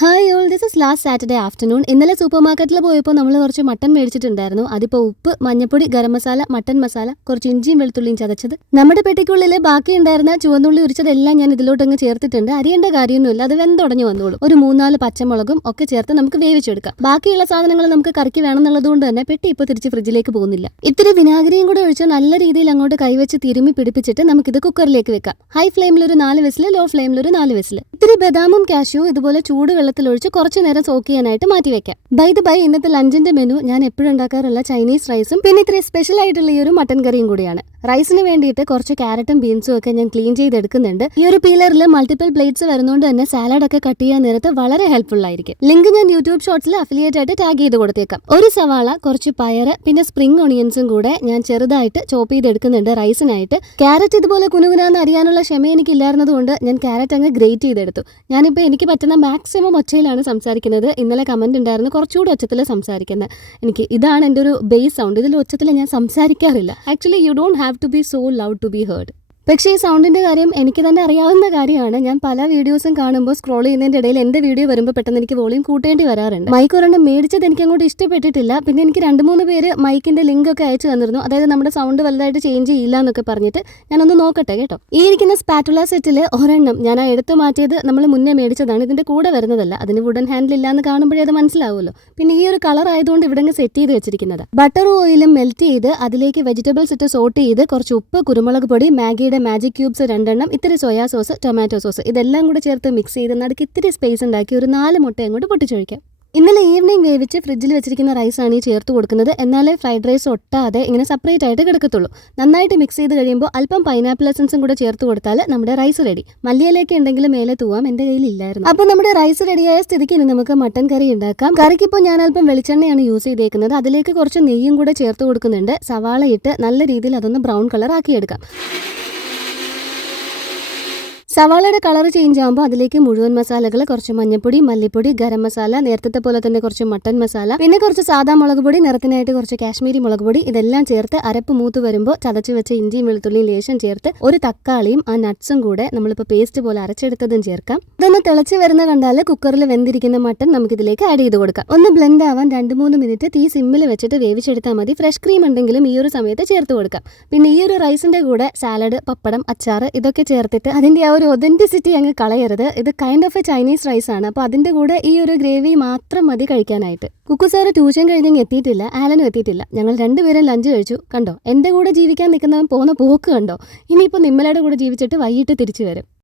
Hi all, this is last Saturday afternoon. ഇന്നലെ super മാർക്കറ്റിൽ പോയപ്പോൾ നമ്മൾ കുറച്ച് മട്ടൻ മേടിച്ചിട്ടുണ്ടായിരുന്നു. അതിപ്പോൾ ഉപ്പ്, മഞ്ഞപ്പൊടി, ഗരം മസാല, മട്ടൻ മസാല, കുറച്ച് ഇഞ്ചിയും വെളുത്തുള്ളിയും ചതച്ചത്, നമ്മുടെ പെട്ടിക്കുള്ളിൽ ബാക്കി ഉണ്ടായിരുന്ന ചുവന്നുള്ളി ഉരിച്ചതെല്ലാം ഞാൻ ഇതിലോട്ടങ്ങ് ചേർത്തിട്ടുണ്ട്. അരിയേണ്ട കാര്യമൊന്നുമില്ല, അത് വെന്തുടഞ്ഞു വന്നോളൂ. ഒരു 3-4 പച്ചമുളകും ഒക്കെ ചേർത്ത് നമുക്ക് വേവിച്ചെടുക്കാം. ബാക്കിയുള്ള സാധനങ്ങൾ നമുക്ക് കറിക്ക് വേണമെന്നുള്ളതുകൊണ്ട് തന്നെ പെട്ടി ഇപ്പോൾ തിരിച്ച് ഫ്രിഡ്ജിലേക്ക് പോകുന്നില്ല. ഇത്തിരി വിനാഗിരിയും കൂടെ ഒഴിച്ച് നല്ല രീതിയിൽ അങ്ങോട്ട് കൈവച്ച് തിരുമ്മി പിടിപ്പിച്ചിട്ട് നമുക്കിത് കുക്കറിലേക്ക് വെക്കാം. ഹൈ ഫ്ലെയിമിൽ ഒരു 4 വിസിൽ, ലോ ഫ്ലെയിമിൽ ഒരു 4 വിസിൽ. ഇത്തിരി ബദാമും കാഷ്യൂവും ഇതുപോലെ ചൂട് വെള്ളത്തിലൊഴിച്ച് കുറച്ചു നേരം സോക്ക് ചെയ്യാനായിട്ട് മാറ്റി വെക്കാം. ബൈ ഇന്നത്തെ ലഞ്ചിന്റെ മെനു ഞാൻ എപ്പോഴും ഉണ്ടാക്കാറുള്ള ചൈനീസ് റൈസും പിന്നെ ഇത്രയും സ്പെഷ്യൽ ആയിട്ടുള്ള ഈ ഒരു മട്ടൻ കറിയും കൂടിയാണ്. റൈസിന് വേണ്ടിയിട്ട് കുറച്ച് ക്യാരറ്റും ബീൻസും ഒക്കെ ഞാൻ ക്ലീൻ ചെയ്തെടുക്കുന്നുണ്ട്. ഈ ഒരു പീലറിൽ മൾട്ടിപ്പിൾ പ്ലേറ്റ്സ് വരുന്നതുകൊണ്ട് തന്നെ സാലഡ് ഒക്കെ കട്ട് ചെയ്യാൻ നേരത്ത് വളരെ ഹെൽപ്ഫുൾ ആയിരിക്കും. ലിങ്ക് ഞാൻ യൂട്യൂബ് ഷോർട്സിൽ അഫിലിയേറ്റ് ആയിട്ട് ടാഗ് ചെയ്ത് കൊടുത്തേക്കാം. ഒരു സവാള, കുറച്ച് പയറ്, പിന്നെ സ്പ്രിംഗ് ഓണിയൻസും കൂടെ ഞാൻ ചെറുതായിട്ട് ചോപ്പ് ചെയ്തെടുക്കുന്നുണ്ട് റൈസിനായിട്ട്. ക്യാരറ്റ് ഇതുപോലെ കുനുകുനാന്ന് അറിയാനുള്ള ക്ഷമ എനിക്കില്ലായിരുന്നത് കൊണ്ട് ഞാൻ ക്യാരറ്റ് അങ്ങ് ഗ്രേറ്റ് ചെയ്തെടുത്തു. ഞാനിപ്പോൾ എനിക്ക് പറ്റുന്ന മാക്സിമം ഒച്ചയിലാണ് സംസാരിക്കുന്നത്. ഇന്നലെ കമന്റ് ഉണ്ടായിരുന്നു കുറച്ചുകൂടി ഒച്ചത്തിൽ സംസാരിക്കുന്നത്. ഇതാണ് എൻ്റെ ഒരു ബേസ് സൗണ്ട്. ഇതിൽ ഒച്ചത്തിൽ ഞാൻ സംസാരിക്കാറില്ല. Actually you don't have to be so loud to be heard. പക്ഷേ ഈ സൗണ്ടിന്റെ കാര്യം എനിക്ക് തന്നെ അറിയാവുന്ന കാര്യമാണ്. ഞാൻ പല വീഡിയോസും കാണുമ്പോൾ സ്ക്രോൾ ചെയ്യുന്നതിന്റെ ഇടയിൽ എന്റെ വീഡിയോ വരുമ്പോൾ പെട്ടെന്ന് എനിക്ക് വോളിയം കൂട്ടേണ്ടി വരാറുണ്ട്. മൈക്ക് ഒരെണ്ണം മേടിച്ചത് എനിക്ക് അങ്ങോട്ട് ഇഷ്ടപ്പെട്ടിട്ടില്ല. പിന്നെ എനിക്ക് 2-3 പേര് മൈക്കിന്റെ ലിങ്ക് ഒക്കെ അയച്ചു തന്നിരുന്നു. അതായത് നമ്മുടെ സൗണ്ട് വലുതായിട്ട് ചേഞ്ച് ചെയ്യില്ല എന്നൊക്കെ പറഞ്ഞിട്ട് ഞാനൊന്ന് നോക്കട്ടെ കേട്ടോ. ഈ ഇരിക്കുന്ന സ്പാറ്റുല സെറ്റിൽ ഒരെണ്ണം ഞാൻ എടുത്തു മാറ്റിയത് നമ്മൾ മുന്നേ മേടിച്ചതാണ്. ഇതിന്റെ കൂടെ വരുന്നതല്ല. അതിന് വുഡൻ ഹാൻഡിൽ ഇല്ലാന്ന് കാണുമ്പോഴേ അത് മനസ്സിലാവുമല്ലോ. പിന്നെ ഈ ഒരു കളർ ആയതുകൊണ്ട് ഇവിടെ സെറ്റ് ചെയ്ത് വെച്ചിരിക്കുന്നത്. ബട്ടറും ഓയിലും മെൽറ്റ് ചെയ്ത് അതിലേക്ക് വെജിറ്റബിൾസ് ഇട്ട് സോട്ട് ചെയ്ത് കുറച്ച് ഉപ്പ്, കുരുമുളക് പൊടി, മാഗിയുടെ മാജിക് ക്യൂബ്സ് 2 എണ്ണം, ഇത്തിരി സോയാ സോസ്, ടൊമാറ്റോ സോസ്, ഇതെല്ലാം കൂടെ ചേർത്ത് മിക്സ് ചെയ്ത് നടുക്ക് ഇത്തിരി സ്പേസ് ഉണ്ടാക്കി ഒരു 4 മുട്ട അങ്ങോട്ട് പൊട്ടിച്ചൊഴിക്കാം. ഇന്നലെ ഈവനിങ് വേവിച്ച് ഫ്രിഡ്ജിൽ വെച്ചിരിക്കുന്ന റൈസാണ് ഈ ചേർത്ത് കൊടുക്കുന്നത്. എന്നാലേ ഫ്രൈഡ് റൈസ് ഒട്ടാതെ ഇങ്ങനെ സെപ്പറേറ്റ് ആയിട്ട് കിടക്കത്തുള്ളൂ. നന്നായിട്ട് മിക്സ് ചെയ്ത് കഴിയുമ്പോൾ അല്പം പൈനാപ്പിൾ എസൻസും കൂടെ ചേർത്ത് കൊടുത്താൽ നമ്മുടെ റൈസ് റെഡി. മല്ലിയിലേക്ക് ഉണ്ടെങ്കിൽ മേലെ തൂവാം, എൻ്റെ കയ്യിൽ ഇല്ലായിരുന്നു. അപ്പോൾ നമ്മുടെ റൈസ് റെഡിയായ സ്ഥിതിക്ക് ഇനി നമുക്ക് മട്ടൻ കറി ഉണ്ടാക്കാം. കറിക്കിപ്പോൾ ഞാൻ അല്പം വെളിച്ചെണ്ണയാണ് യൂസ് ചെയ്തേക്കുന്നത്. അതിലേക്ക് കുറച്ച് നെയ്യും കൂടെ ചേർത്ത് കൊടുക്കുന്നുണ്ട്. സവാള ഇട്ട് നല്ല രീതിയിൽ അതൊന്ന് ബ്രൗൺ കളർ ആക്കിയെടുക്കാം. സവാളയുടെ കളർ ചേഞ്ച് ആകുമ്പോൾ അതിലേക്ക് മുഴുവൻ മസാലകൾ, കുറച്ച് മഞ്ഞപ്പൊടി, മല്ലിപ്പൊടി, ഗരം മസാല, നേരത്തെ പോലെ തന്നെ കുറച്ച് മട്ടൻ മസാല, പിന്നെ കുറച്ച് സാധാ മുളക് പൊടി, നിറത്തിനായിട്ട് കുറച്ച് കാശ്മീരി മുളക് പൊടി, ഇതെല്ലാം ചേർത്ത് അരപ്പ് മൂത്ത് വരുമ്പോൾ ചതച്ച് വെച്ച ഇഞ്ചിയും വെളുത്തുള്ളിയും ലേശം ചേർത്ത് ഒരു തക്കാളിയും ആ നട്ട്സും കൂടെ നമ്മളിപ്പോൾ പേസ്റ്റ് പോലെ അരച്ചെടുത്തതും ചേർക്കാം. ഇതൊന്ന് തിളച്ച് വരുന്ന കണ്ടാൽ കുക്കറിൽ വെന്തിരിക്കുന്ന മട്ടൻ നമുക്കിതിലേക്ക് ആഡ് ചെയ്ത് കൊടുക്കാം. ഒന്ന് ബ്ലെൻഡ് ആവാൻ 2-3 മിനിറ്റ് തീ സിമ്മിൽ വെച്ചിട്ട് വേവിച്ചെടുത്താൽ മതി. ഫ്രഷ് ക്രീം ഉണ്ടെങ്കിലും ഈ ഒരു സമയത്ത് ചേർത്ത് കൊടുക്കാം. പിന്നെ ഈ ഒരു റൈസിന്റെ കൂടെ സാലഡ്, പപ്പടം, അച്ചാർ ഇതൊക്കെ ചേർത്തിട്ട് അതിന്റെ ആ ഒരു ഒതന്റിസിറ്റി അങ്ങ് കളയരുത്. ഇത് kind of a Chinese rice ആണ്. അപ്പോൾ അതിന്റെ കൂടെ ഈ ഒരു ഗ്രേവി മാത്രം മതി കഴിക്കാനായിട്ട്. കുക്കു സാറ് ട്യൂഷൻ കഴിഞ്ഞെങ്കിൽ എത്തിയിട്ടില്ല, ആലനും എത്തിയിട്ടില്ല. ഞങ്ങൾ 2 പേരും ലഞ്ച് കഴിച്ചു. കണ്ടോ, എൻ്റെ കൂടെ ജീവിക്കാൻ നിൽക്കുന്നവൻ പോകുന്ന പോക്ക് കണ്ടോ. ഇനിയിപ്പോൾ നിമ്മലയുടെ കൂടെ ജീവിച്ചിട്ട് വൈകിട്ട് തിരിച്ചു വരും.